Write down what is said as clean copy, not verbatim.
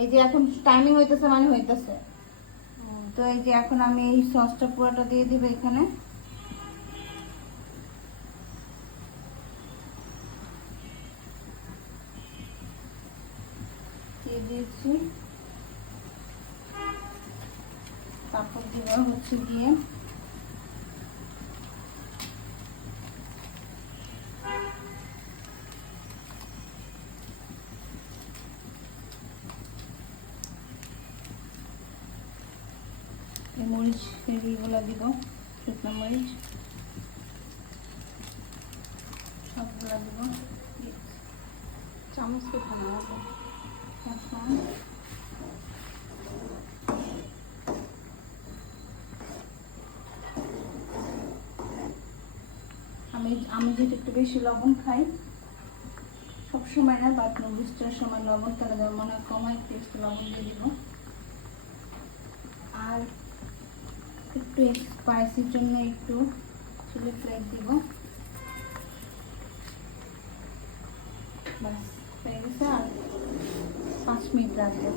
এই যে এখন টাইমিং হইতেছে মানে হইতেছে। তো এই যে এখন আমি এই সসটা পুরোটা দিয়ে দিব এখানে। দিয়ে দিয়েছি, তারপর দিব হচ্ছে গিয়ে মরিচ, এগুলো দিব, শুকনো মরিচ সবগুলো দিব। চামচ কোথায় আছে? এখন আমি যেটা একটু বেশি লবণ খাই, সব সময় না, বাট নুডলসটার সময় লবণ তাহলে যেমন মনে হয় কম হয়, একটু লবণ দিয়ে দিব। আর একটু স্পাইসির জন্য একটু চিলি ফ্লেক্স দিব। বাস হয়ে গেছে, আর 5 মিনিট রাখবো।